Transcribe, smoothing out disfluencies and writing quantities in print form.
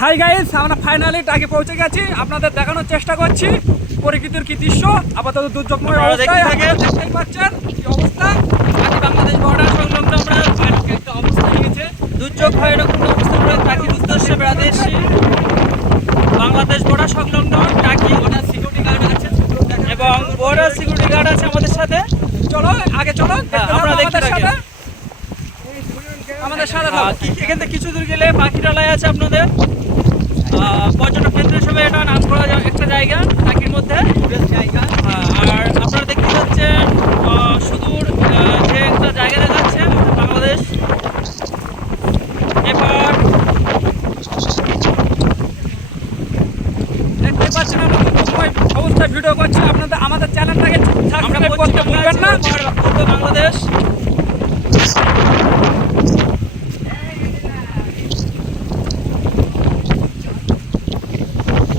Hi guys, আমরা finally টাকে পৌঁছে গেছি। আপনাদের দেখানোর চেষ্টা করছি প্রকৃতির কি দৃশ্য। আপাতত দুর্যোগময় অবস্থায় দেখতেই পাচ্ছেন কি অবস্থা। বাংলাদেশ বর্ডার সংলগ্ন আমরা একটা অবস্থা নিয়েছে দুর্যোগ ভয়ানক অবস্থা। আমরা টাকির উদ্দেশ্যে বেড়াতে এসেছি। বাংলাদেশ বর্ডার সংলগ্ন টাকি বর্ডার সিকিউরিটি গার্ড আছে এবং বর্ডার সিকিউরিটি গার্ড আছে আমাদের সাথে। চলো আগে চলো, আমরা দেখতে থাকি আমাদের সাথে। এখান থেকে কিছু দূর গেলে পাখিরালয় আছে আপনাদের পর্যটক কেন্দ্র হিসেবে এটা নাম করা একটা জায়গা টাকির মধ্যে জায়গা। আর আপনারা দেখতে পাচ্ছেন সুদূর যে একটা জায়গা দেখাচ্ছে বাংলাদেশ। এবার দেখতে পাচ্ছেন আমরা অবস্থায় ভিডিও করছি। আপনাদের আমাদের চ্যানেলটাকে সাবস্ক্রাইব করতে ভুলবেন না। বাংলাদেশ